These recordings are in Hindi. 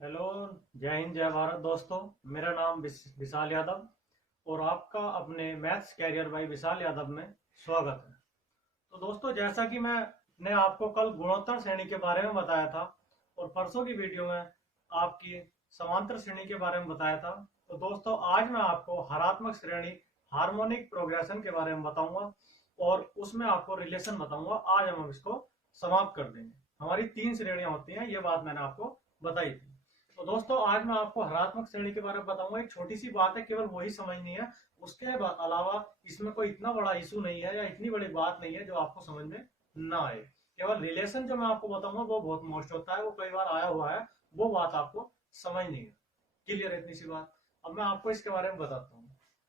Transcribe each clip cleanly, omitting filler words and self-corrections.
हेलो। जय हिंद जय भारत दोस्तों। मेरा नाम विशाल यादव और आपका अपने मैथ्स कैरियर बाय विशाल यादव में स्वागत है। तो दोस्तों, जैसा कि मैंने आपको कल गुणोत्तर श्रेणी के बारे में बताया था और परसों की वीडियो में आपकी समांतर श्रेणी के बारे में बताया था, तो दोस्तों आज मैं आपको हरात्मक श्रेणी हार्मोनिक प्रोग्रेशन के बारे में बताऊंगा और उसमें आपको रिलेशन बताऊंगा। आज हम इसको समाप्त कर देंगे। हमारी 3 श्रेणियां होती हैं, ये बात मैंने आपको बताई थी। तो दोस्तों आज मैं आपको हरात्मक श्रेणी के बारे में बताऊंगा। एक छोटी सी बात है, केवल वही समझनी है, उसके अलावा इसमें कोई इतना बड़ा इशू नहीं है या इतनी बड़ी बात नहीं है जो आपको समझ में ना आए। केवल रिलेशन जो मैं आपको बताऊंगा वो बहुत मोस्ट होता है, वो कई बार आया हुआ है, वो बात आपको समझनी है। क्लियर है इतनी सी बात? अब मैं आपको इसके बारे में बताता हूँ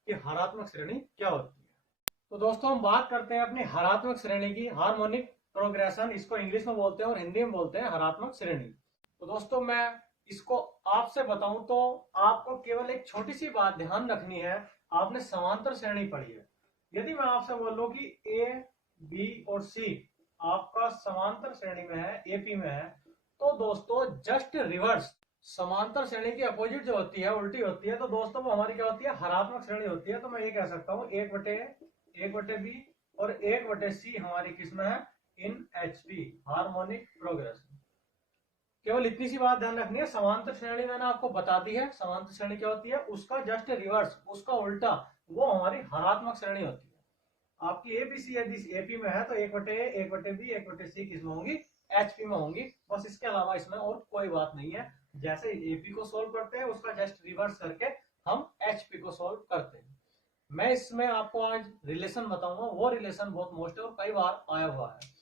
कि हरात्मक श्रेणी क्या होती है। तो दोस्तों हम बात करते हैं अपनी हरात्मक श्रेणी की, हार्मोनिक प्रोग्रेशन इसको इंग्लिश में बोलते हैं और हिंदी में बोलते हैं हरात्मक श्रेणी। तो दोस्तों मैं इसको आपसे बताऊं तो आपको केवल एक छोटी सी बात ध्यान रखनी है। आपने समांतर श्रेणी पढ़ी है। यदि मैं आपसे बोलूं कि ए बी और सी आपका समांतर श्रेणी में है, एपी में है, तो दोस्तों जस्ट रिवर्स समांतर श्रेणी की अपोजिट जो होती है, उल्टी होती है, तो दोस्तों वो हमारी क्या होती है? हरात्मक श्रेणी होती है। तो मैं ये कह सकता हूँ एक बटे बी और एक बटे सी हमारी किसमें है? इन एचपी, हार्मोनिक प्रोग्रेशन। केवल इतनी सी बात ध्यान रखनी है, समांतर श्रेणी मैंने आपको बता दी है। समांतर श्रेणी क्या होती है? उसका जस्ट रिवर्स, उसका उल्टा, वो हमारी हरात्मक श्रेणी होती है। आपकी एबीसी यदि एपी में है तो एक बटे ए, एक बटे बी, एक बटे सी किसमें होंगी? एचपी में होंगी। बस इसके अलावा इसमें और कोई बात नहीं है। जैसे एपी को सोल्व करते हैं उसका जस्ट रिवर्स करके हम एचपी को सोल्व करते हैं। मैं इसमें आपको आज रिलेशन बताऊंगा, वो रिलेशन बहुत मोस्ट है और कई बार आया हुआ है।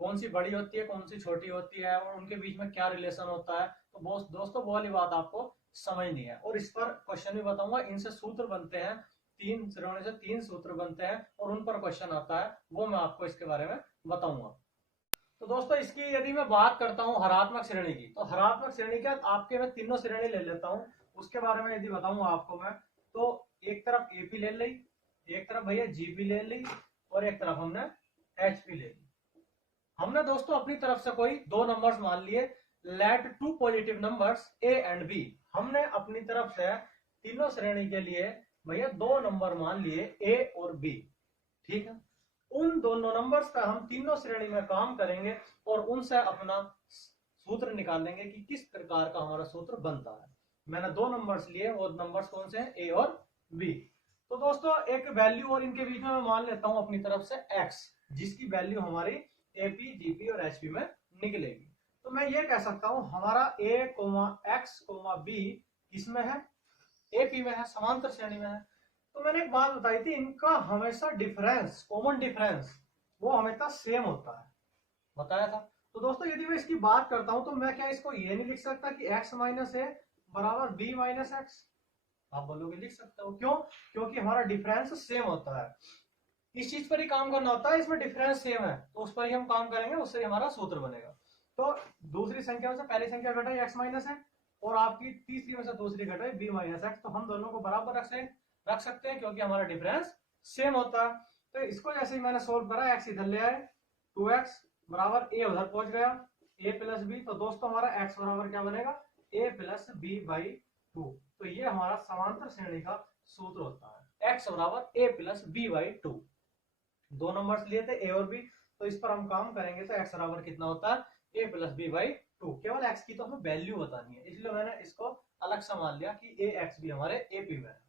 कौन सी बड़ी होती है, कौन सी छोटी होती है और उनके बीच में क्या रिलेशन होता है, तो दोस्तों वो वाली बात आपको समझनी है। और इस पर क्वेश्चन भी बताऊंगा। इनसे सूत्र बनते हैं, 3 श्रेणी से 3 सूत्र बनते हैं और उन पर क्वेश्चन आता है, वो मैं आपको इसके बारे में बताऊंगा। तो दोस्तों इसकी यदि मैं बात करता हूँ हरात्मक श्रेणी की, तो हरात्मक श्रेणी क्या, आपके मैं तीनों श्रेणी ले लेता हूँ, उसके बारे में यदि बताऊंगा आपको मैं, तो एक तरफ एपी ले ली, एक तरफ भैया जीपी ले ली और एक तरफ हमने एचपी ले ली। हमने दोस्तों अपनी तरफ से कोई दो नंबर्स मान लिए। Let two positive numbers A and B, हमने अपनी तरफ से तीनों श्रेणी के लिए भैया दो नंबर मान लिए ए और बी। ठीक है, उन दोनों नंबर्स का हम तीनों श्रेणी में काम करेंगे और उनसे अपना सूत्र निकालेंगे कि किस प्रकार का हमारा सूत्र बनता है। मैंने दो नंबर्स लिए और नंबर्स कौन से हैं? ए और बी। तो दोस्तों एक वैल्यू और इनके बीच में मैं मान लेता हूं अपनी तरफ से एक्स, जिसकी वैल्यू हमारी एपी जीपी और एचपी में निकलेगी। तो मैं ये कह सकता हूं हमारा ए एक्स बी किसमें है? एपी में है, समांतर श्रेणी में है। तो मैंने एक बात बताई थी, इनका हमेशा डिफरेंस, कॉमन डिफरेंस, वो हमेशा सेम होता है, बताया था। तो दोस्तों यदि मैं इसकी बात करता हूं तो मैं क्या इसको ये नहीं लिख सकता कि x माइनस ए बराबर बी माइनस एक्स? आप बोलोगे लिख सकते हो, क्यों? क्योंकि हमारा डिफरेंस सेम होता है। इस चीज पर ही काम करना होता है, इसमें डिफरेंस सेम है तो उस पर ही हम काम करेंगे, उससे ही हमारा सूत्र बनेगा। तो दूसरी संख्या में से पहली संख्या घटाई एक्स माइनस है और आपकी तीसरी में से दूसरी घटाई बी माइनस एक्स, तो हम दोनों को बराबर रख सकते हैं क्योंकि हमारा डिफरेंस सेम होता है। तो इसको जैसे ही मैंने सोल्व करा, एक्स इधर ले आए, 2x बराबर ए उधर पहुंच गया, ए प्लस बी, तो दोस्तों हमारा x बराबर क्या बनेगा? ए प्लस बी बाई 2। तो ये हमारा समांतर श्रेणी का सूत्र होता है, x बराबर ए प्लस बी बाई 2। दो नंबर्स लिए थे ए और बी, तो इस पर हम काम करेंगे तो x बराबर कितना होता है? ए प्लस बी बाई 2। केवल x की तो हमें वैल्यू बतानी है, इसलिए मैंने इसको अलग से मान लिया कि ए एक्स भी हमारे एपी में है।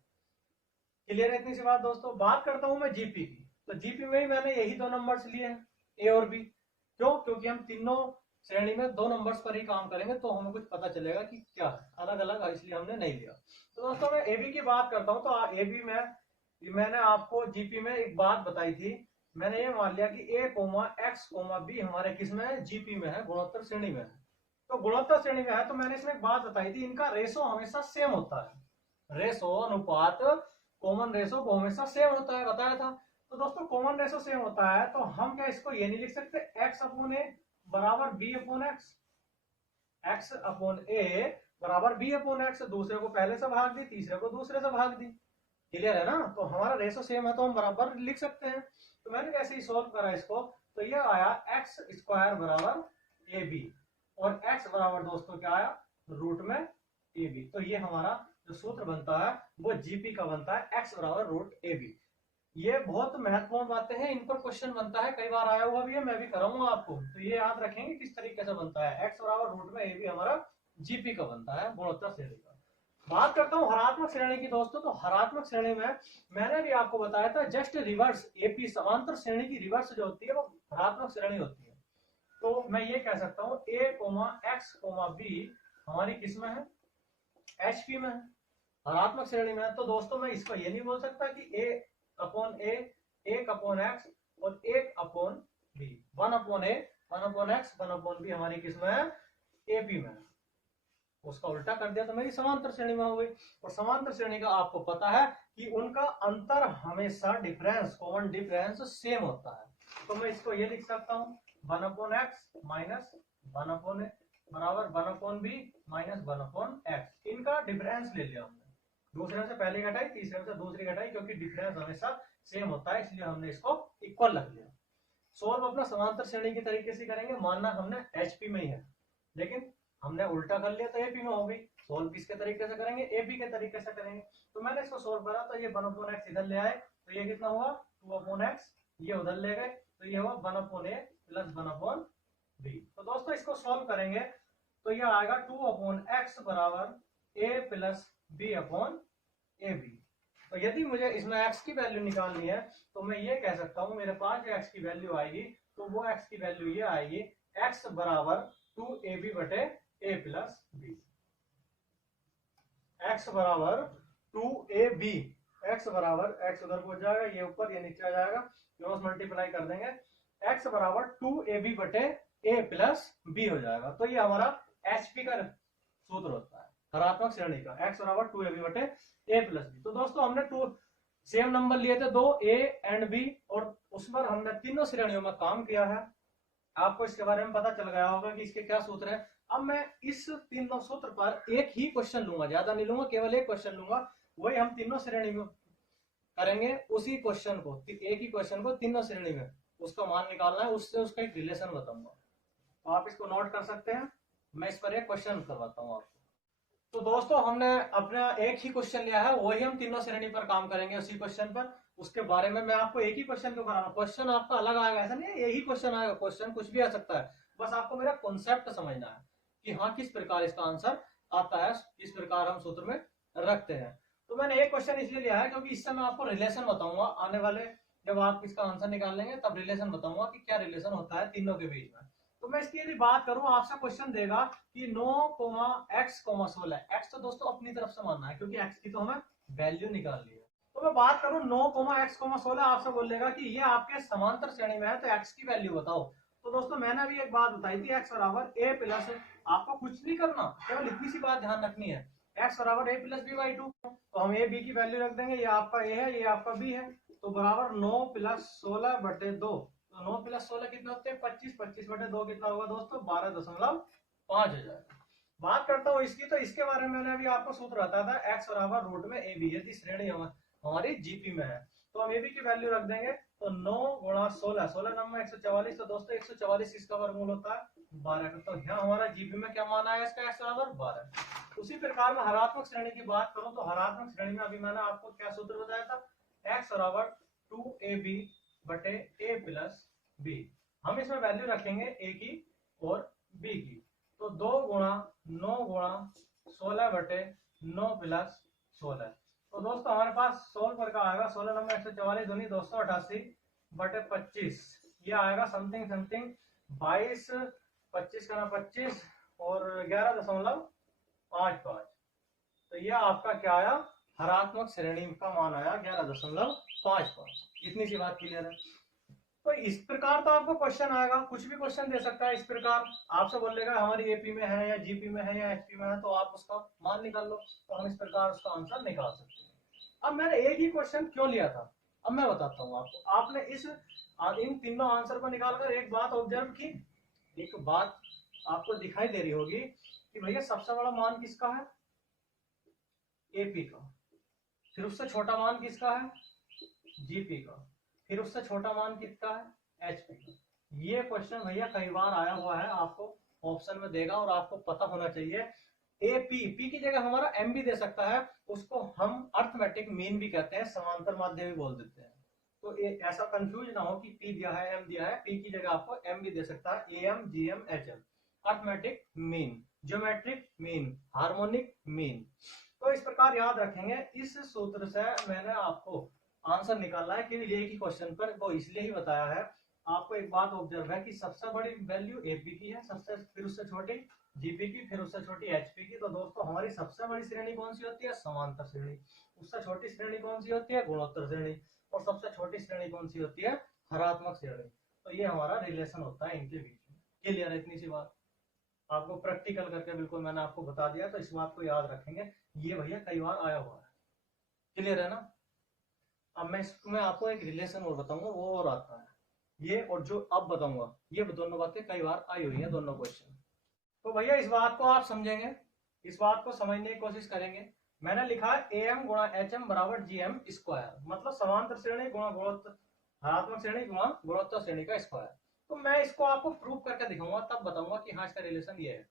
क्लियर है इतनी सी बात? दोस्तों बात करता हूं मैं जीपी की, तो जीपी में ही मैंने यही दो नंबर्स लिए हैं, ए और बी। क्यों? क्योंकि हम तीनों श्रेणी में दो नंबर्स पर ही काम करेंगे तो हमें कुछ पता चलेगा कि क्या है, अलग अलग इसलिए हमने नहीं लिया। तो दोस्तों मैं एबी की बात करता हूं, तो एबी में मैंने आपको जीपी में एक बात बताई थी। मैंने ये मान लिया कि ए एक्स बी हमारे किस में है? जीपी में है, गुणोत्तर श्रेणी में है। तो गुणोत्तर श्रेणी में है तो मैंने इसमें एक बात बताई थी, इनका रेशो हमेशा सेम होता है। रेशो अनुपात, कॉमन रेशो को हमेशा सेम होता है, बताया था। तो दोस्तों कॉमन रेशो सेम होता है तो हम क्या इसको ये नहीं लिख सकते एक्स अपॉन ए बराबर B upon X? X upon A बराबर बी अपॉन एक्स, दूसरे को पहले से भाग दी, तीसरे को दूसरे से भाग दी। क्लियर है ना? तो हमारा रेशो सेम है तो हम बराबर लिख सकते हैं। तो मैंने जैसे ही सोल्व करा इसको, तो ये आया एक्स स्क्वायर बराबर ए बी और एक्स बराबर दोस्तों क्या आया? रूट में ए बी। तो ये हमारा जो सूत्र बनता है वो जीपी का बनता है, एक्स बराबर रूट ए बी। ये बहुत महत्वपूर्ण बातें हैं, इन पर क्वेश्चन बनता है, कई बार आया हुआ भी है, मैं भी कराऊंगा आपको। तो ये याद रखेंगे किस तरीके से बनता है। एक्स बराबर रूट में ए बी हमारा जीपी का बनता है, गुणोत्तर श्रेणी का। बात करता हूँ हरात्मक श्रेणी की दोस्तों। तो हरात्मक श्रेणी में मैंने भी आपको बताया था जस्ट रिवर्स एपी, समांतर श्रेणी की रिवर्स जो होती है वो हरात्मक श्रेणी होती है। तो मैं ये कह सकता हूँ ए कोमा एक्स कोमा बी हमारी किस में है, एचपी में है, हरात्मक श्रेणी में है। तो दोस्तों मैं इसको ये नहीं बोल सकता कि ए अपॉन ए, एक अपॉन एक्स और एक upon B, one upon A, one upon X, one upon B हमारी किस में है, एपी में है। उसका उल्टा कर दिया तो मेरी समांतर श्रेणी में हो गई। और समांतर श्रेणी का आपको पता है कि उनका अंतर हमेशा डिफरेंस, कॉमन डिफरेंस सेम होता है। तो मैं इसको ये लिख सकता हूँ, one upon X minus one upon A बराबर one upon B minus one upon X. इनका डिफरेंस ले लिया हमने, दूसरे से पहली घटाई, तीसरे से दूसरी घटाई, क्योंकि डिफरेंस हमेशा सेम होता है इसलिए हमने इसको इक्वल रख लिया। सोल्व अपना समांतर श्रेणी के तरीके से करेंगे, मानना हमने एचपी में ही है लेकिन हमने उल्टा कर लिया तो एपी में हो गई। सोल्व किसके तरीके से करेंगे, एपी के तरीके से करेंगे। तो मैंने इसको सोल्व करा तो ये वन अपॉन एक्स इधर ले आए तो ये कितना हुआ, टू अपॉन एक्स, ये उधर ले गए तो ये हुआ वन अपॉन ए प्लस वन अपॉन बी। तो दोस्तों इसको सोल्व करेंगे तो ये आएगा टू अपॉन एक्स बराबर A plus B upon A B. तो यदि मुझे इसमें x की वैल्यू निकालनी है तो मैं ये कह सकता हूं मेरे पास जो x की वैल्यू आएगी तो वो x की वैल्यू ये आएगी, x बराबर 2ab बटे a प्लस बी। x बराबर 2ab, x बराबर x उधर पहुंच जाएगा, ये ऊपर ये नीचे आ जाएगा, क्रॉस मल्टीप्लाई कर देंगे, x बराबर 2ab बटे a प्लस b हो जाएगा। तो ये हमारा HP का सूत्र होता है हरात्मक श्रेणी का, x बराबर 2ab बटे a प्लस बी। तो दोस्तों हमने टू सेम नंबर लिए थे, दो a एंड b, और उस पर हमने तीनों श्रेणियों में काम किया है। आपको इसके बारे में पता चल गया होगा कि इसके क्या सूत्र है। अब मैं इस तीनों सूत्र पर एक ही क्वेश्चन लूंगा, ज्यादा नहीं लूंगा, केवल एक क्वेश्चन लूंगा, वही हम तीनों श्रेणी में करेंगे। उसी क्वेश्चन को, एक ही क्वेश्चन को तीनों श्रेणी में उसका मान निकालना है, उससे उसका एक रिलेशन बताऊंगा। तो आप इसको नोट कर सकते हैं, मैं इस पर एक क्वेश्चन करवाता हूँ आपको। तो दोस्तों हमने अपना एक ही क्वेश्चन लिया है, वही हम तीनों श्रेणी पर काम करेंगे उसी क्वेश्चन पर। उसके बारे में मैं आपको एक ही क्वेश्चन क्यों कराना, क्वेश्चन आपका अलग आएगा ऐसा नहीं है, यही क्वेश्चन आएगा, क्वेश्चन कुछ भी आ सकता है, बस आपको मेरा कॉन्सेप्ट समझना है कि हाँ किस प्रकार इसका आंसर आता है, किस प्रकार हम सूत्र में रखते हैं। तो मैंने एक क्वेश्चन इसलिए लिया है क्योंकि इससे मैं आपको रिलेशन बताऊंगा, आने वाले जब आप इसका आंसर निकालेंगे तब रिलेशन बताऊंगा कि क्या रिलेशन होता है तीनों के बीच में। तो मैं इसकी यदि बात करूं, आपसे क्वेश्चन देगा कि 9,x,16, x तो दोस्तों अपनी तरफ से मानना है क्योंकि x की तो हमें वैल्यू निकालनी है। तो मैं बात करूं 9,x,16, आपसे बोलेगा कि ये आपके समांतर श्रेणी में है तो x की वैल्यू बताओ। तो दोस्तों मैंने भी एक बात बताई थी, x बराबर a प्लस, आपको कुछ नहीं करना, केवल इतनी सी बात ध्यान रखनी है, x बराबर a प्लस बी बाई 2। तो हम a b की वैल्यू रख देंगे, ये आपका a है ये आपका b है, तो बराबर 9 प्लस 16 बटे 2। तो 9 प्लस 16 कितना होते हैं 25, 25 बटे 2 कितना होगा दोस्तों 12.5 हो जाएगा। बात करता हूँ इसकी, तो इसके बारे में मैंने अभी आपको सूत्र बताया था, x बराबर रूट में ए बी, यदि श्रेणी हमारी जीपी में है तो हम ए बी की वैल्यू रख देंगे। तो 9 गुणा 16, 16 नंबर 144, तो दोस्तों 144 इसका वर्गमूल होता है 12। तो यहाँ हमारा जीपी में क्या माना है इसका, x बराबर 12। उसी प्रकार में हरात्मक श्रेणी की बात करूं तो हरात्मक श्रेणी में अभी मैंने आपको क्या सूत्र बताया था, x बराबर 2ab बटे a प्लस बी। हम इसमें वैल्यू रखेंगे a की और b की, तो 2 गुणा 9 गुणा 16 बटे 9 प्लस 16। तो दोस्तों हमारे पास सोल्व करके आएगा, 16 नंबर 144 दूनी 288 बटे 25, ये आएगा समथिंग समथिंग 22, 25 का 25 और 11.55। तो ये आपका क्या आया, हरात्मक श्रेणी का मान आया 11.55। इतनी सी बात क्लियर है। तो इस प्रकार तो आपको क्वेश्चन आएगा, कुछ भी क्वेश्चन दे सकता है इस प्रकार, आपसे बोलेगा हमारी एपी में है या जीपी में है या एचपी में है, तो आप उसका मान निकाल लो, तो हम इस प्रकार उसका आंसर निकाल सकते हैं। अब मैंने एक ही क्वेश्चन क्यों लिया था, अब मैं बताता हूँ आपको। आपने इन तीनों आंसर को निकालकर एक बात ऑब्जर्व की, एक बात आपको दिखाई दे रही होगी कि भैया सबसे बड़ा मान किसका है, एपी का, फिर उससे छोटा मान किसका है, जीपी का, फिर उससे छोटा मान किसका है, एचपी का। ये क्वेश्चन भैया कई बार आया हुआ है, आपको ऑप्शन में देगा और आपको पता होना चाहिए ए पी की जगह हमारा एम भी दे सकता है, उसको हम अर्थमेटिक मीन भी कहते हैं, समांतर माध्य भी बोल देते हैं। तो ऐसा कंफ्यूज ना हो कि पी दिया है एम दिया है, पी की जगह आपको एम भी दे सकता है, A M G M H M, arithmetic mean, geometric mean, harmonic mean. तो इस प्रकार याद रखेंगे। इस सूत्र से मैंने आपको आंसर निकालना है कि ये की क्वेश्चन पर, वो इसलिए ही बताया है। आपको एक बात ऑब्जर्व है कि सबसे बड़ी वैल्यू एपी की है, सबसे फिर उससे छोटी जीपी की, फिर उससे छोटी एचपी की। तो दोस्तों हमारी सबसे बड़ी श्रेणी कौन सी होती है? समांतर श्रेणी। उससे छोटी श्रेणी कौन सी होती है? गुणोत्तर श्रेणी। और सबसे छोटी श्रेणी कौन सी होती है? हरात्मक श्रेणी। तो ये हमारा रिलेशन होता है इनके बीच में। क्लियर है इतनी सी बात? आपको प्रैक्टिकल करके बिल्कुल मैंने आपको बता दिया, तो इस बात को याद रखेंगे। ये भैया कई बार आया हुआ है। क्लियर है ना? अब मैं इसमें आपको एक रिलेशन और बताऊंगा, वो और आता है ये, और जो अब बताऊंगा ये दोनों बातें कई बार आई हुई हैं, दोनों क्वेश्चन। तो भैया इस बात को आप समझेंगे, इस बात को समझने की कोशिश करेंगे। मैंने लिखा है ए एम गुणा एच एम बराबर जी एम स्क्वायर, मतलब समांतर श्रेणी गुणा गुणोत्तर, हरात्मक श्रेणी गुणा गुणोत्तर श्रेणी का स्क्वायर। तो मैं इसको आपको प्रूव करके दिखाऊंगा, तब बताऊंगा कि हाँ इसका रिलेशन ये है।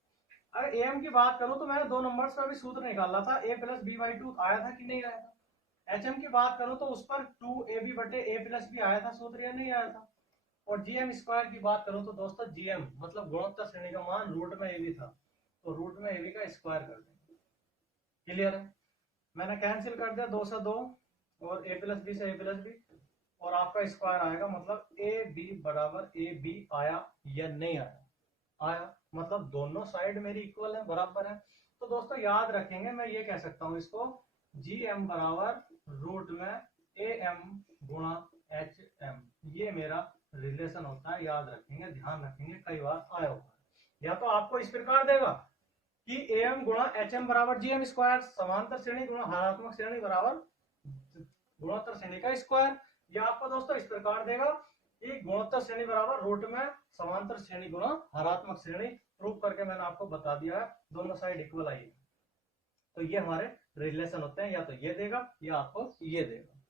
अगर ए एम की बात करूं तो मैंने 2 नंबर्स पर भी सूत्र निकाला था, ए प्लस बी बाई 2 आया था कि नहीं आया था। एच एम की बात करूं तो उस पर 2ab बटे a प्लस बी आया था सूत्र, या नहीं आया था। और जीएम स्क्वायर की बात करूं तो दोस्तों जीएम मतलब गुणोत्तर श्रेणी का मान रूट में ए था, तो रूट में ए का स्क्वायर कर देंगे। क्लियर है? मैंने कैंसिल कर दिया 2 से 2 और a प्लस बी से a प्लस बी, और आपका स्क्वायर आएगा, मतलब ए बी बराबर ए बी आया या नहीं आया? आया, मतलब दोनों साइड मेरी इक्वल है, बराबर है। तो दोस्तों याद रखेंगे, मैं ये कह सकता हूं इसको जी एम बराबर रूट में ए एम गुणा एच एम, ये मेरा रिलेशन होता है। याद रखेंगे, ध्यान रखेंगे, कई बार आया होगा। या तो आपको इस प्रकार देगा कि ए एम गुणा एच एम बराबर जी एम स्क्वायर, समांतर श्रेणी गुणा हरात्मक श्रेणी बराबर गुणोत्तर श्रेणी का स्क्वायर, या आपको दोस्तों इस प्रकार देगा कि गुणोत्तर श्रेणी बराबर रूट में समांतर श्रेणी गुणा हरात्मक श्रेणी। प्रूव करके मैंने आपको बता दिया है, दोनों साइड इक्वल आई है। तो ये हमारे रिलेशन होते हैं, या तो ये देगा या आपको ये देगा।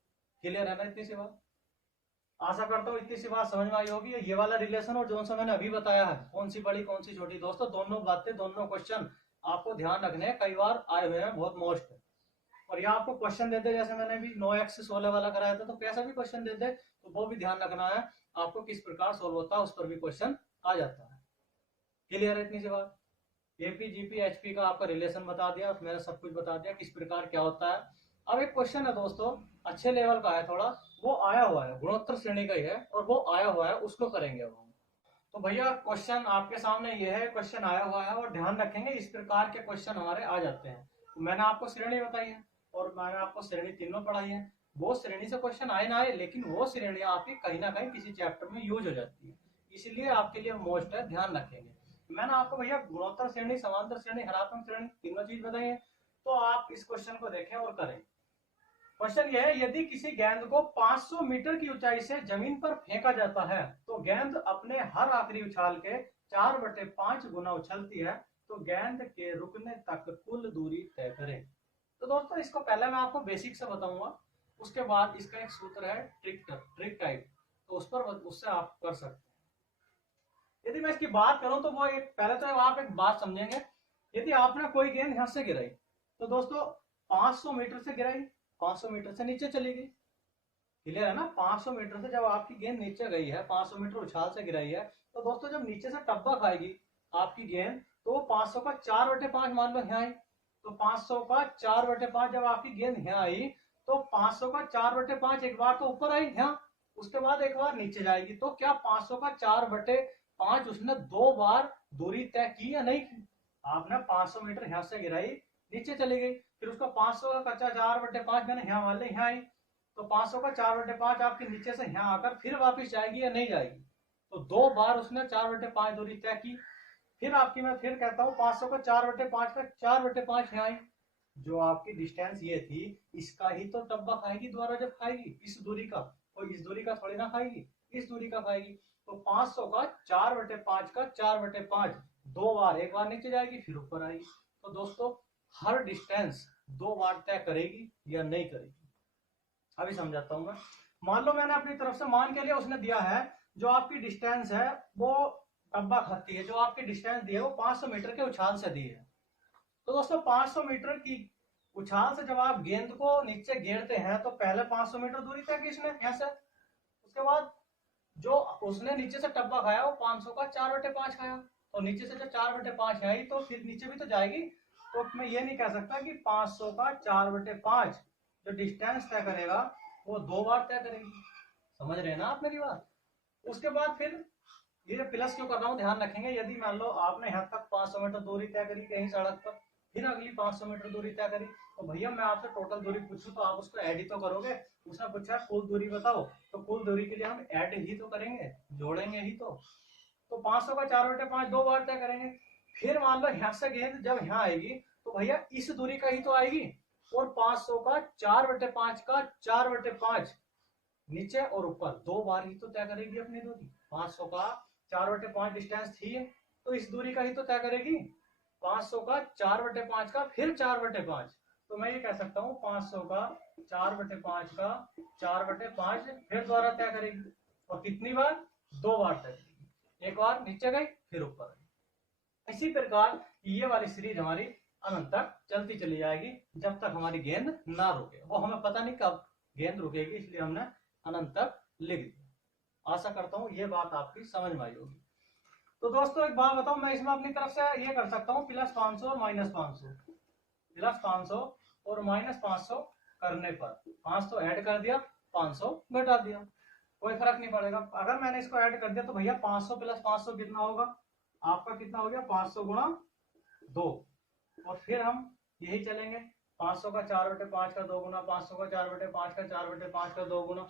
क्लियर है ना इतनी सी बात? आशा करता हूँ इतनी सी बात समझ में आई होगी। ये वाला रिलेशन और जो सा मैंने अभी बताया है, कौन सी बड़ी कौन सी छोटी, दोस्तों दोनों बातें, दोनों क्वेश्चन आपको ध्यान रखने हैं, कई बार आए हुए हैं, बहुत मोस्ट है। और यहाँ आपको क्वेश्चन देते, जैसे मैंने भी 9x 16 वाला कराया था, तो कैसा भी क्वेश्चन देते तो वो भी ध्यान रखना है आपको, किस प्रकार सोल्व होता है, उस पर भी क्वेश्चन आ जाता है। क्लियर है इतनी सी बात? एपी जीपी एचपी का आपका रिलेशन बता दिया, मैंने सब कुछ बता दिया किस प्रकार क्या होता है। अब एक क्वेश्चन है दोस्तों, अच्छे लेवल का है थोड़ा, वो आया हुआ है, गुणोत्तर श्रेणी का ही है, और वो आया हुआ है, उसको करेंगे अब हम। तो भैया क्वेश्चन आपके सामने ये है, क्वेश्चन आया हुआ है, और ध्यान रखेंगे इस प्रकार के क्वेश्चन हमारे आ जाते हैं। तो मैंने आपको श्रेणी बताई है, और मैंने आपको श्रेणी तीनों पढ़ाई है। वो श्रेणी से क्वेश्चन आए ना आए, लेकिन वो श्रेणी आपकी कहीं ना कहीं किसी चैप्टर में यूज हो जाती है, इसलिए आपके लिए मोस्ट है, ध्यान रखेंगे। मैंने आपको भैया गुणोत्तर श्रेणी, समांतर श्रेणी, हरात्मक श्रेणी तीनों चीज बताई है। तो आप इस क्वेश्चन को देखें और करें। क्वेश्चन यह है, यदि किसी गेंद को 500 मीटर की ऊंचाई से जमीन पर फेंका जाता है, तो गेंद अपने हर आखिरी उछाल के 4/5 गुना उछलती है, तो गेंद के रुकने तक कुल दूरी तय करें। तो दोस्तों इसको पहले मैं आपको बेसिक से बताऊंगा, उसके बाद इसका एक सूत्र है ट्रिक टाइप, तो उस पर उससे आप कर सकते हैं। यदि मैं इसकी बात करूं तो वो एक, पहले तो आप एक बात समझेंगे, यदि आपने कोई गेंद यहां से गिराई, तो दोस्तों 500 मीटर से गिराई, 500 मीटर से नीचे चली गई। क्लियर है ना? 500 मीटर से जब आपकी गेंद नीचे गई है, 500 मीटर उछाल से गिराई है, तो दोस्तों जब नीचे से टब्बा खाएगी आपकी गेंद, तो 500 का 4/5 मान लो यहाँ आई, तो 500 का 4/5 जब आपकी गेंद यहाँ आई, तो 500 का 4/5 एक बार तो ऊपर आई यहाँ, उसके बाद एक बार नीचे जाएगी, तो क्या 500 का 4/5 उसने 2 बार दूरी तय की या नहीं की? आपने 500 मीटर यहाँ से गिराई, नीचे चली गई, फिर उसका 500 का कच्चा 4/5 मैंने यहाँ मान लिया, यहाँ आई, तो 500 का 4/5 आपके नीचे से यहाँ आकर फिर वापस जाएगी या नहीं जाएगी? तो 2 बार उसने 4/5 दूरी तय की। फिर आपकी, मैं फिर कहता हूँ 500 का 4/5 का 4/5 यहाँ आई, जो आपकी डिस्टेंस ये थी, इसका ही तो टब्बा खाएगी दोबारा जब खाएगी, इस दूरी का, और इस दूरी का थोड़ी ना खाएगी, इस दूरी का खाएगी। तो 500 का 4/5 का 4/5 2 बार, एक बार नीचे जाएगी फिर ऊपर आएगी। तो दोस्तों हर डिस्टेंस 2 बार तय करेगी या नहीं करेगी? अभी समझाता हूं मैं। मान लो मैंने अपनी तरफ से मान के लिए उसने दिया है, जो आपकी डिस्टेंस है वो टब्बा खाती है, जो आपकी डिस्टेंस दी है वो 500 मीटर के उछाल से दी है। तो दोस्तों 500 मीटर की उछाल से जब आप गेंद को नीचे गिरते हैं तो पहले 500 मीटर दूरी तय की इसने यहाँ से, उसके बाद जो उसने नीचे से टप्पा खाया वो 500 का 4/5 खाया, तो नीचे से जो 4/5 आई तो फिर नीचे भी तो जाएगी, तो मैं ये नहीं कह सकता कि 500 का 4/5 जो डिस्टेंस तय करेगा वो 2 बार तय करेगी। समझ रहे हैं ना आप मेरी बात। उसके बाद फिर ये प्लस क्यों कर रहा हूँ ध्यान रखेंगे, यदि मान लो आपने यहाँ तक 500 मीटर दूरी तय करी कहीं सड़क पर, फिर अगली 500 मीटर दूरी तय करी, तो भैया मैं आपसे टोटल दूरी पूछूं तो आप उसको ऐड ही तो करोगे। उसने पूछा कुल दूरी बताओ, तो कुल दूरी के लिए हम ऐड ही तो करेंगे, जोड़ेंगे ही तो 500 का 4/5 2 बार तय करेंगे। फिर मान लो यहाँ से गेंद जब यहाँ आएगी तो भैया इस दूरी का ही तो आएगी, और 500 का 4/5 का 4/5 नीचे और ऊपर 2 बार ही तो तय करेगी अपनी दूरी। 500 का 4/5 डिस्टेंस थी तो इस दूरी का ही तो तय करेगी। 500 का 4/5 का फिर 4/5, तो मैं ये कह सकता हूँ 500 का 4/5 का 4/5 फिर द्वारा तय करेगी, और कितनी बार? 2 बार तय करेगी, एक बार नीचे गई फिर ऊपर गई। इसी प्रकार ये वाली सीरीज हमारी अनंत तक चलती चली जाएगी जब तक हमारी गेंद ना रुके। वो हमें पता नहीं कब गेंद रुकेगी, इसलिए हमने अनंत तक लिख दिया। आशा करता हूँ ये बात आपकी समझ में आई होगी। तो दोस्तों एक बात बताओ, मैं इसमें अपनी तरफ से ये कर सकता हूँ +500 और -500, +500 और -500 करने पर 500 ऐड कर दिया, 500 घटा दिया, कोई फर्क नहीं पड़ेगा। अगर मैंने इसको ऐड कर दिया तो भैया 500 + 500 कितना होगा? आपका कितना हो गया? 500 गुणा 2, और फिर हम यही चलेंगे 500 का 4/5 का 2 गुना, 500 का 4/5 का 4/5 का 2 गुना।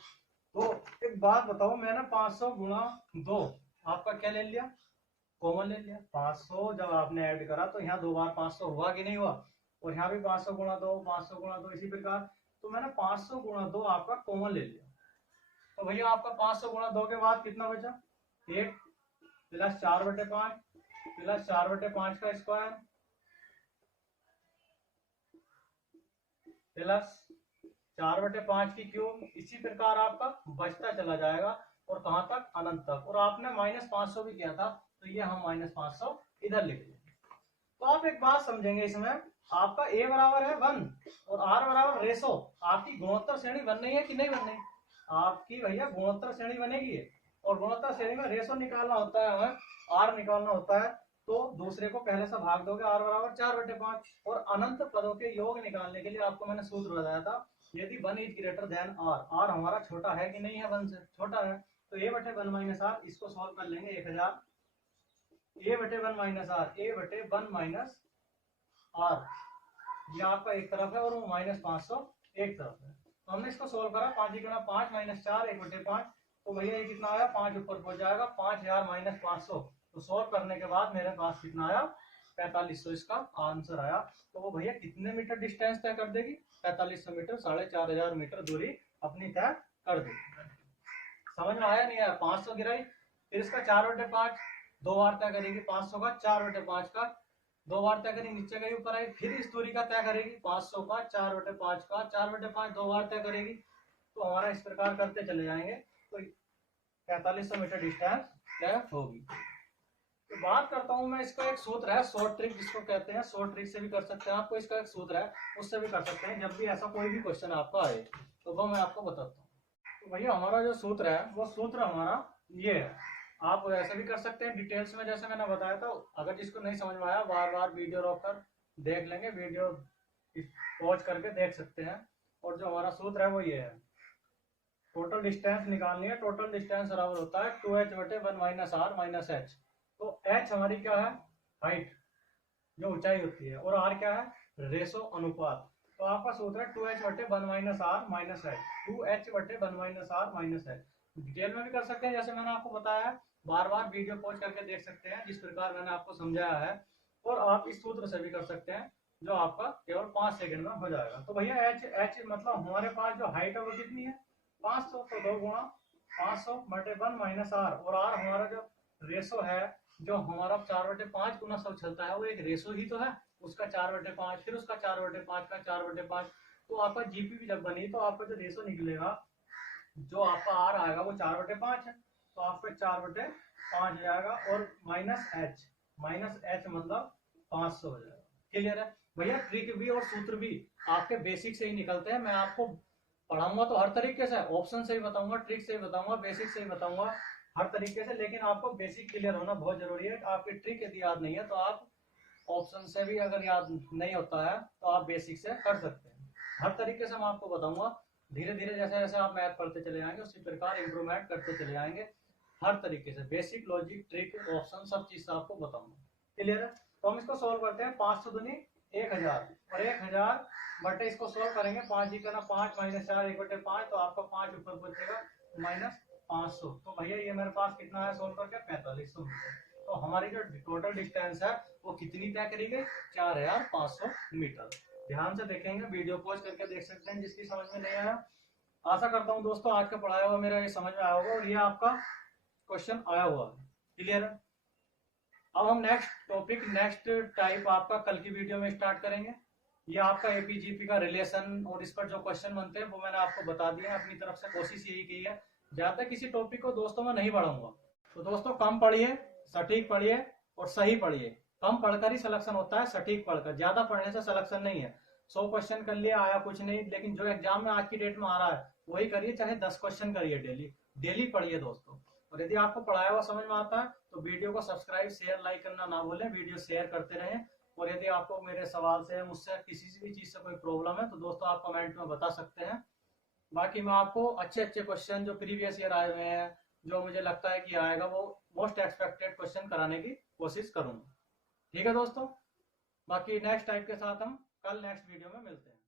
तो एक बात बताओ, मैंने 500 गुणा 2 आपका क्या ले लिया? कॉमन ले लिया। 500 जब आपने ऐड करा तो यहाँ 2 बार 500 हुआ कि नहीं हुआ, और यहाँ भी 500 गुणा 2 500 गुणा 2 इसी प्रकार, तो मैंने 500 गुणा 2 आपका कॉमन ले लिया। तो भैया आपका 500 गुणा 2 के बाद कितना बचा? 1 + 4/5 + 4/5 का स्क्वायर प्लस 4/5 की क्यूब, इसी प्रकार आपका बचता चला जाएगा, और कहां तक? अनंत तक। और आपने -500 भी किया था तो ये हम -500 इधर लिख लेंगे। तो आप एक बात समझेंगे इसमें, आपका a बराबर है 1 और r बराबर रेशो, आपकी गुणोत्तर श्रेणी बन रही है कि नहीं बन रही? आपकी भैया गुणोत्तर श्रेणी बनेगी, और गुणोत्तर श्रेणी में रेशो निकालना होता है हमें, r निकालना होता है, तो दूसरे को पहले से भाग दोगे, r बराबर 4/5। और अनंत पदों के योग निकालने के लिए आपको मैंने सूत्र बताया था, यदि 1 इज ग्रेटर देन r हमारा छोटा है कि नहीं है? 1 से छोटा है, तो a/1 - r, इसको सॉल्व कर लेंगे 1000, a/1 - r, a/1 - r, ये आपका एक तरफ है और वो -500 एक तरफ है। तो हमने इसको सोल्व करा, 5 × 5 - 4 1/5, तो भैया ये कितना आया? 5 ऊपर पहुंच जाएगा, 5000 - 500। तो सोल्व करने के बाद मेरे पास कितना आया? 4500 इसका आंसर आया। तो वो भैया कितने मीटर डिस्टेंस तय कर देगी? 4500 मीटर, 4500 मीटर दूरी अपनी तय कर देगी। समझ में आया नहीं आया? 500 गिराई, फिर इसका 4/5 2 बार तय करेगी, 500 का 4/5 का 2 बार तय करी, नीचे गई ऊपर आई, फिर इस दूरी का तय करेगी, 500 का 4/5 का 4/5 2 बार तय करेगी। तो हमारा इस प्रकार करते चले जाएंगे तो 4500 मीटर डिस्टेंस तय होगी। तो बात करता हूं मैं, इसका एक सूत्र है, शॉर्ट ट्रिक जिसको कहते हैं, शॉर्ट ट्रिक से भी कर सकते हैं, आपको इसका एक सूत्र है उससे भी कर सकते हैं, जब भी ऐसा कोई भी क्वेश्चन आपका आए तो वो मैं आपको बताता हूँ। तो भैया हमारा जो सूत्र है वो सूत्र हमारा ये है, आप ऐसे भी कर सकते हैं डिटेल्स में जैसे मैंने बताया था। अगर जिसको नहीं समझ में आया बार बार वीडियो रोक कर देख लेंगे, वीडियो पॉज करके देख सकते हैं। और जो हमारा सूत्र है वो ये है, टोटल डिस्टेंस निकालनी है, टोटल डिस्टेंस बराबर होता है 2h/1 - r - h। तो h हमारी क्या है? हाइट, जो ऊंचाई होती है, और r क्या है? रेशो, अनुपात। तो आपका सूत्र है 2h/1 - r - h, 2h/1 - r - h। Detail में भी कर सकते हैं जैसे मैंने आपको बताया है, बार बार वीडियो पॉज करके देख सकते हैं जिस प्रकार मैंने आपको समझाया है, और आप इस सूत्र से भी कर सकते हैं जो आपका केवल 5 सेकंड में हो जाएगा। तो भैया h मतलब हमारे पास जो हाइट है वो कितनी है? 500, तो 2 गुणा 500/1 - r, और r हमारा जो रेशो है, जो हमारा 4/5 गुना सब चलता है वो एक रेशो ही तो है, उसका 4/5 फिर उसका 4/5 का 4/5। तो आपका जीपी भी जब बनी तो आपका जो रेशो निकलेगा, जो आपका आर आएगा वो 4/5 है, तो आपका 4/5 जाएगा, और -h मतलब 500 हो जाएगा। क्लियर है? भैया ट्रिक भी और सूत्र भी आपके बेसिक से ही निकलते हैं। मैं आपको पढ़ाऊंगा तो हर तरीके से, ऑप्शन से ही बताऊंगा, ट्रिक से ही बताऊंगा, बेसिक से ही बताऊंगा, हर तरीके से। लेकिन आपको बेसिक क्लियर होना बहुत जरूरी है। आपकी ट्रिक यदि याद नहीं है तो आप ऑप्शन से भी अगर याद नहीं होता है तो आप बेसिक से कर सकते हैं। हर तरीके से मैं आपको बताऊंगा। धीरे धीरे जैसे जैसे आप मैथ पढ़ते चले जाएंगे उसी प्रकार इंप्रूवमेंट करते चले जाएंगे। हर तरीके से बेसिक, लॉजिक, ट्रिक, ऑप्शन सब चीज से आपको बताऊंगा। क्लियर है? तो हम इसको सोल्व करते हैं। 500 दूनी 1000 और 1000 बटे इसको सोल्व करेंगे। 5 जी करना 5 माइनस 4 1/5, तो आपका 5 ऊपर बचेगा -500। तो भैया ये मेरे पास कितना है सोल्व करके 4500 मीटर। तो हमारी जो टोटल डिस्टेंस है वो कितनी तय करी गई? 4500 मीटर। ध्यान से देखेंगे, वीडियो पॉज करके देख सकते हैं जिसकी समझ में नहीं आया। आशा करता हूं दोस्तों आज का पढ़ाया हुआ मेरा ये समझ में आया होगा और ये आपका क्वेश्चन आया हुआ है। क्लियर है? अब हम नेक्स्ट टॉपिक, नेक्स्ट टाइप आपका कल की वीडियो में स्टार्ट करेंगे। ये आपका एपीजीपी का रिलेशन और इस पर जो क्वेश्चन बनते हैं वो मैंने आपको बता दिया। अपनी तरफ से कोशिश यही की है, ज्यादा किसी टॉपिक को दोस्तों मैं नहीं बढ़ाऊंगा। तो दोस्तों कम पढ़िए, सटीक पढ़िए और सही पढ़िए। कम पढ़कर ही सिलेक्शन होता है, सटीक पढ़कर। ज्यादा पढ़ने से सिलेक्शन नहीं है। 100 क्वेश्चन कर लिए, आया कुछ नहीं, लेकिन जो एग्जाम में आज की डेट में आ रहा है वही करिए, चाहे 10 क्वेश्चन करिए। डेली डेली पढ़िए दोस्तों। और यदि आपको पढ़ाया हुआ समझ में आता है तो वीडियो को सब्सक्राइब, शेयर, लाइक करना ना भूलें। वीडियो शेयर करते रहें। और यदि आपको मेरे सवाल से, मुझसे किसी भी चीज से कोई प्रॉब्लम है तो दोस्तों आप कमेंट में बता सकते हैं। बाकी मैं आपको अच्छे अच्छे क्वेश्चन जो प्रीवियस ईयर आए हुए हैं, जो मुझे लगता है कि आएगा, वो मोस्ट एक्सपेक्टेड क्वेश्चन कराने की कोशिश करूंगा। ठीक है दोस्तों? बाकी नेक्स्ट टाइप के साथ हम कल नेक्स्ट वीडियो में मिलते हैं।